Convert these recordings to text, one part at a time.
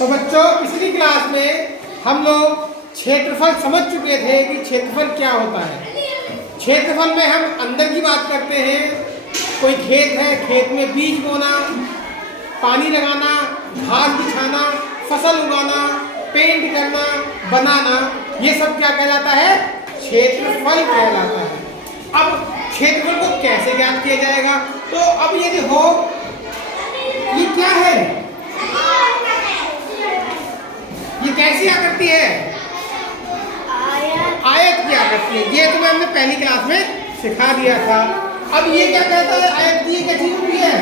तो बच्चों पिछली क्लास में हम लोग क्षेत्रफल समझ चुके थे कि क्षेत्रफल क्या होता है। क्षेत्रफल में हम अंदर की बात करते हैं। कोई खेत है, खेत में बीज बोना, पानी लगाना, घास बिछाना, फसल उगाना, पेंट करना, बनाना, ये सब क्या कहलाता है? क्षेत्रफल कहलाता है। अब क्षेत्रफल को कैसे ज्ञात किया जाएगा? तो अब ये देखो, ये क्या है? ये कैसी आकृति है? आयत की आकृति है। ये तुम्हें हमने पहली क्लास में सिखा दिया था। अब ये क्या कहता है? आयत की कैसी होती है?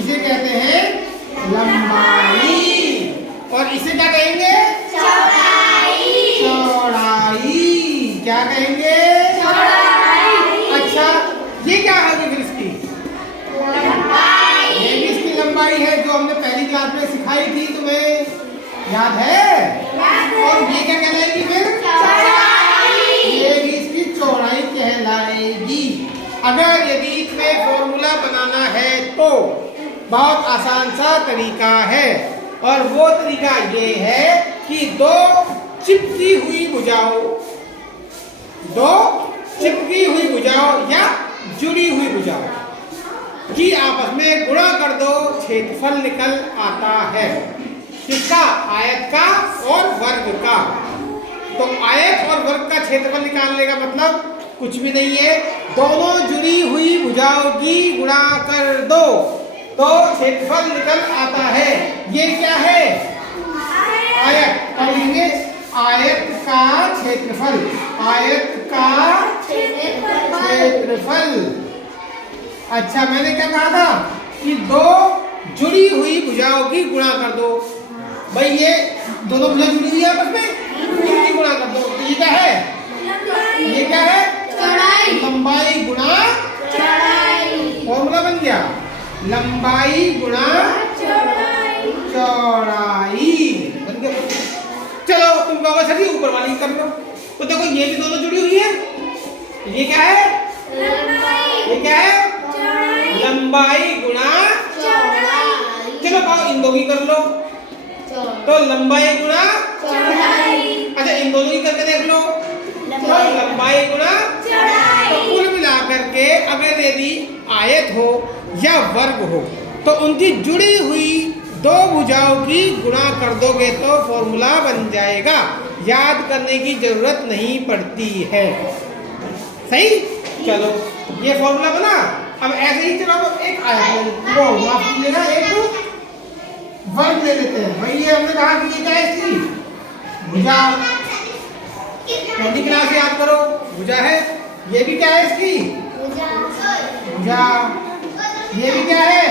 इसे कहते हैं लंबाई। और इसे क्या कहेंगे? चौड़ाई। चौड़ाई क्या कहेंगे? चौड़ाई। अच्छा, ये क्या है फिर इसकी? ये भी इसकी लंबाई है, जो हमने पहली क्लास में सिखाई थी, तुम्हें याद है? और ये क्या कहलाएगी फिर? चौड़ाई। ये भी इसकी चौड़ाई कहलाएगी। अगर यदि तुम्हें फॉर्मूला बनाना है तो बहुत आसान सा तरीका है, और वो तरीका ये है कि दो चिपकी हुई भुजाओं या जुड़ी हुई भुजाओं की आपस में गुणा कर दो, क्षेत्रफल निकल आता है। किसका? आयत का और वर्ग का। तो आयत और वर्ग का क्षेत्रफल निकालने का मतलब कुछ भी नहीं है, दोनों जुड़ी हुई भुजाओं की गुणा कर दो तो क्षेत्रफल निकल आता है। ये क्या है? आयत। अब लिखेंगे आयत का क्षेत्रफल। आयत का क्षेत्रफल। अच्छा, मैंने क्या कहा था कि दो जुड़ी हुई भुजाओं की गुणा कर दो। भाई ये दोनों भुजा जुड़ी हुई है आपस में, इनकी गुणा कर दो। तो ये क्या है? ये क्या है? चौड़ाई। लंबाई गुणा चौड़ाई। फॉर्मूला बन गया, लंबाई गुणा चौड़ाई बन गया। चलो तुम कहोगे सर ये ऊपर वाली कर लो। तो देखो ये भी दोनों जुड़ी हुई है। ये क्या है? ये क्या है? लंबाई गुणा चौड़ाई। चलो कहो इन दो की कर लो। तो लंबाई गुणा चौड़ाई। अच्छा, इन दोनों की करके देख लो। तो लंबाई गुणा चौड़ाई। तो कुल मिलाकर के अगर यदि आयत हो या वर्ग हो तो उनकी जुड़ी हुई दो भुजाओं की गुणा कर दोगे तो फॉर्मूला बन जाएगा। याद करने की जरूरत नहीं पड़ती है। सही? चलो ये फॉर्मूला बना। अब ऐसे ही चलो एक आयत वो माफ कीजिएगा, एक वर्ग ले लेते हैं। भाई ये हमने कहा कि ये क्या है? इसकी भुजा। पहली क्लास याद करो, भुजा है। ये भी क्या है? इसकी भुजा। ये भी क्या है?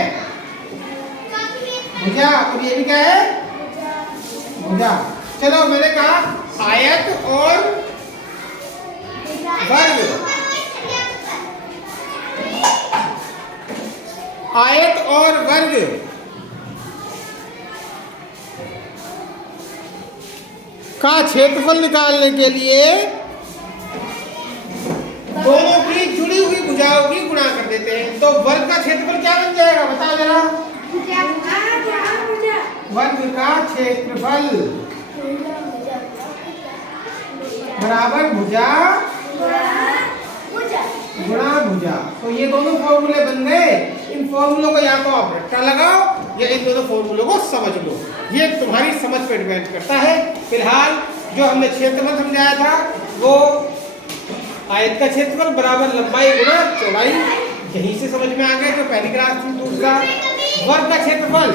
भुजा। और ये भी क्या है? भुजा। चलो मैंने कहा आयत और वर्ग। आयत और वर्ग का क्षेत्रफल निकालने के लिए दोनों की जुड़ी हुई भुजाओं की गुणा कर देते हैं। तो वर्ग का क्षेत्रफल क्या बन जाएगा? बताओ जरा। वर्ग का क्षेत्रफल बराबर भुजा गुणा भुजा। तो ये दोनों फॉर्मूले बन गए। इन फॉर्मूलों को या तो आप रट्टा लगाओ या इन दोनों फॉर्मूलों को समझ लो। ये तुम्हारी समझ पर डिपेंड करता है। फिलहाल जो हमने क्षेत्रफल समझाया था वो आयत का क्षेत्रफल बराबर लंबाई गुणा चौड़ाई, यहीं से समझ में आ गया जो पहली क्लास थी। दूसरा वर्ग का क्षेत्रफल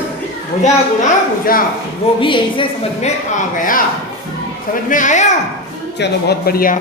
भुजा गुणा भुजा, वो भी यहीं से समझ में आ गया। समझ में आया? चलो बहुत बढ़िया।